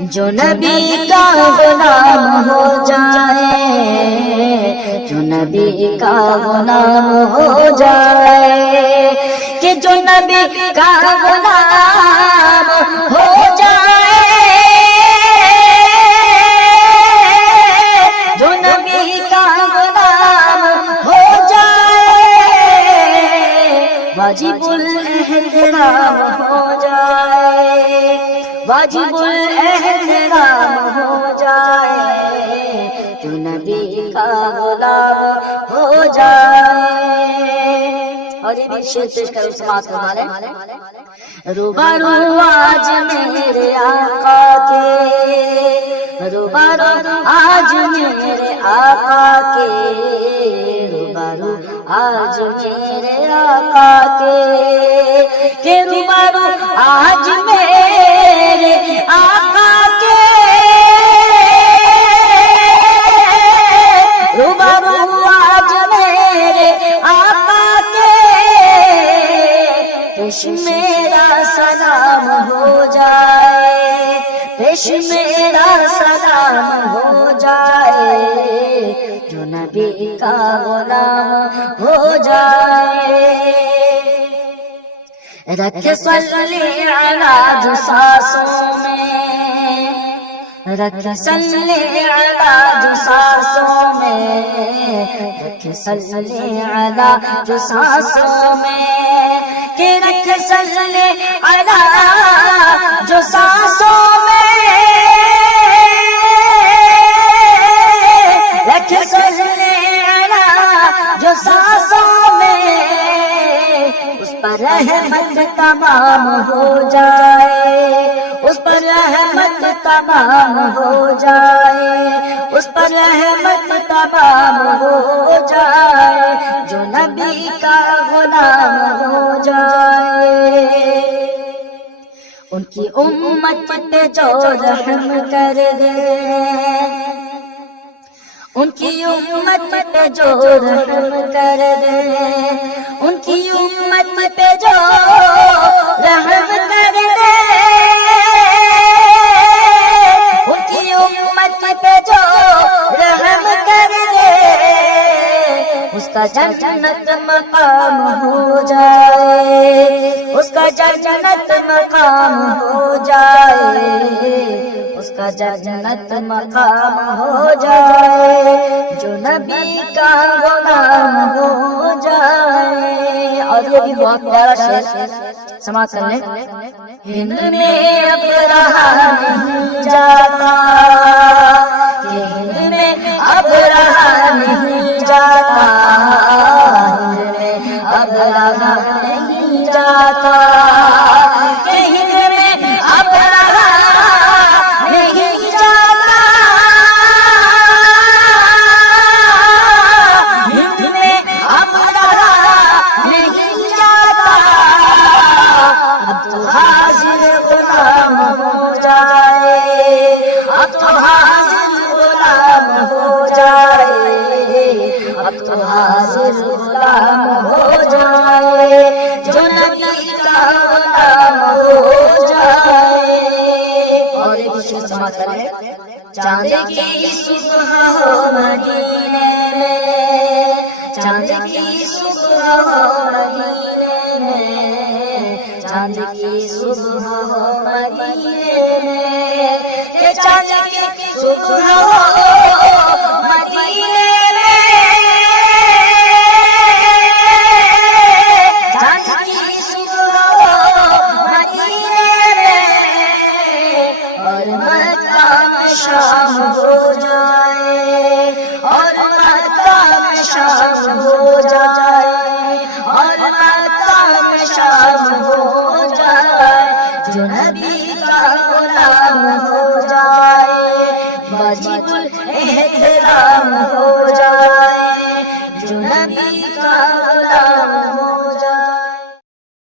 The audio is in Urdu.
جو نبی کا غلام ہو جائے، جو نبی کا غلام ہو جائے، کہ جو نبی کا غلام ہو جائے، جو نبی کا غلام ہو جائے، واجب الاحترام ہو جائے، واجب الاحترام ہو جائے، جو نبی کا غلام ہو جائے۔ اور یہ بھی شعر پیش کرو، سماعت فرمائیں۔ روبارو آج میرے آقا کے، روبارو آج میرے آقا کے، روبارو آج میرے آقا کے، کہ روبارو آج میرے آقا کے، روبارو آج میرے آقا کے، پیش میرا سلام ہو جائے، پیش میرا سلام ہو جائے، جو نبی کا غلام ہو جائے۔ رکھ صلی علی جو سانسوں میں، رکھ صلی علی جو سانسوں میں، رکھ صلی علی جو سانسوں میں، کہ رکھ صلی علی جو سانسوں میں، رکھ صلی علی جو سانسوں میں، اس پر رحمت تمام ہو جائے، اس پر رحمت تمام ہو جائے، اس پر رحمت تمام ہو جائے، جو نبی کا غلام ہو جائے۔ ان کی امت پہ جو رحم کر دے، ان کی امت پہ جو رحم کر دے، ان کی امت پہ جو رحم کر دے، ان کی امت پہ جو رحم کر دے، اس کا جنت مقام ہو جائے، اس کا جنت مقام ہو جائے، اس کا جنت مقام ہو جائے، جو نبی کا غلام ہو جائے۔ اور یہ بھی بہت پیارا شعر، سماعت کر لیں۔ ہند میں اب رہا نہیں جاتا، کہ ہند میں اب رہا نہیں جاتا، ہند میں اب رہا نہیں جاتا، کہ ہند میں اب رہا نہیں جاتا، ہند میں اب رہا نہیں جاتا، اب تو حاضر غلام ہو جائے، اب تو حاضر غلام ہو جائے، اب تو حاضر غلام ہو جائے، جو نبی کا غلام ہو جائے۔ اور ایک شعر سماعت کریں۔ چاند کی صبح ہو مدینے میں، چاند کی صبح ہو مدینے میں، چاند کی صبح ہو مدینے میں، کہ چاند کی صبح ہو